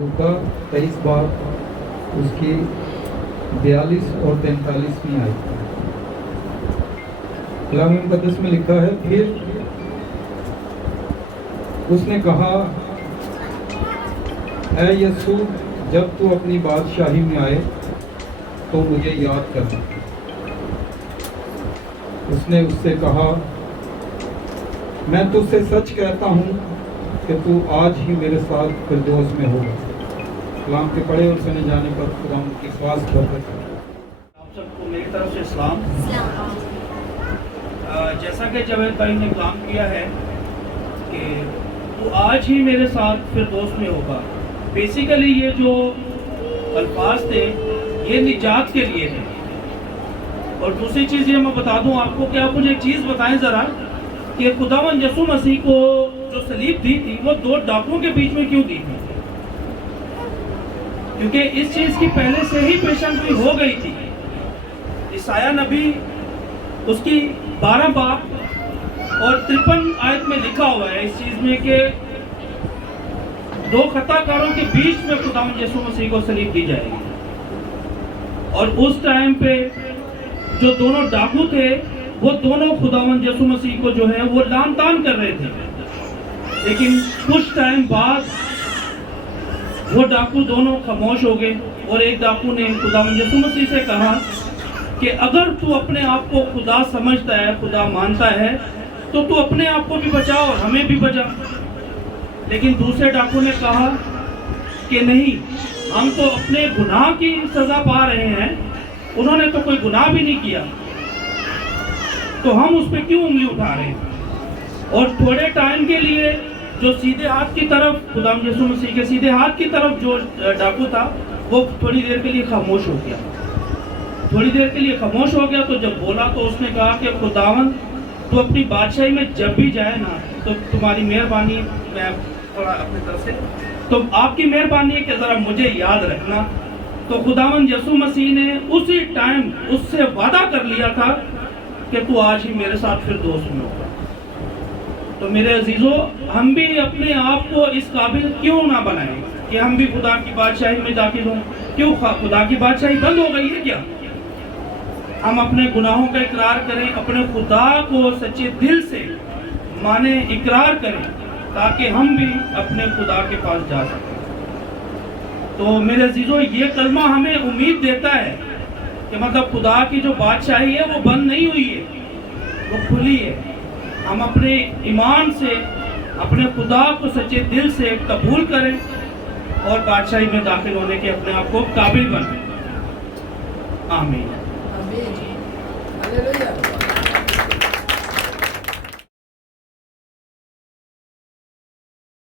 लूका 23 बार उसकी 42 और 43वीं आयत। कलाम मुक़द्दस में लिखा है, फिर उसने कहा, ऐ यीशु, जब तू अपनी बादशाही में आए तो मुझे याद करना। उसने उससे कहा, मैं तुझसे सच कहता हूँ कि तू आज ही मेरे साथ फिरदौस में होगा। कलाम के पढ़े और सुने जाने पर खुदा की ख्वास बरकत। आप सबको मेरी तरफ से सलाम। जैसा कि जावेद भाई ने कलाम किया है कि तू आज ही मेरे साथ फिरदौस में होगा, बेसिकली ये जो अल्फाज थे ये निजात के लिए थे। और दूसरी चीज़ ये मैं बता दूं आपको कि आप मुझे एक चीज़ बताएं ज़रा कि खुदावंद यीशु मसीह को जो सलीब दी थी वो दो डाकुओं के बीच में क्यों दी थी? क्योंकि इस चीज़ की पहले से ही पेशेंटरी हो गई थी। ईसाया नबी उसकी 12 बाब और 53 आयत में लिखा हुआ है इस चीज़ में कि दो खताकारों के बीच में खुदावंद यीशु मसीह को सलीब दी जाएगी। और उस टाइम पे जो दोनों डाकू थे वो दोनों खुदावंद यीशु मसीह को जो है वो लान तान कर रहे थे। लेकिन कुछ टाइम बाद वो डाकू दोनों खामोश हो गए और एक डाकू ने खुदावंद यीशु मसीह से कहा कि अगर तू अपने आप को खुदा समझता है, खुदा मानता है, तो तू अपने आप को भी बचा और हमें भी बचा। लेकिन दूसरे डाकू ने कहा कि नहीं, हम तो अपने गुनाह की सज़ा पा रहे हैं, उन्होंने तो कोई गुनाह भी नहीं किया, तो हम उस पर क्यों उंगली उठा रहे हैं। और थोड़े टाइम के लिए जो सीधे हाथ की तरफ, खुदावंद यीशु मसीह के सीधे हाथ की तरफ जो डाकू था वो थोड़ी देर के लिए खामोश हो गया। थोड़ी देर के लिए खामोश हो गया तो जब बोला तो उसने कहा कि खुदावंद, तू अपनी बादशाही में जब भी जाए ना तो तुम्हारी मेहरबानी, मैं थोड़ा अपनी तरफ से, तो आपकी मेहरबानी है कि ज़रा मुझे याद रखना। तो खुदावंद यीशु मसीह ने उसी टाइम उससे वादा कर लिया था कि तू आज ही मेरे साथ फिरदौस में होगा। तो मेरे अजीजों, हम भी अपने आप को इस काबिल क्यों ना बनाएं कि हम भी खुदा की बादशाही में दाखिल हों। क्यों खुदा की बादशाही बंद हो गई है क्या? हम अपने गुनाहों का इकरार करें, अपने खुदा को सच्चे दिल से माने, इकरार करें, ताकि हम भी अपने खुदा के पास जा सकें। तो मेरे अजीजों, ये कलमा हमें उम्मीद देता है कि मतलब खुदा की जो बादशाही है वो बंद नहीं हुई है, वो खुली है। हम अपने ईमान से अपने खुदा को सच्चे दिल से कबूल करें और बादशाही में दाखिल होने के अपने आप को काबिल बनाएं। आमीन। हालेलुया।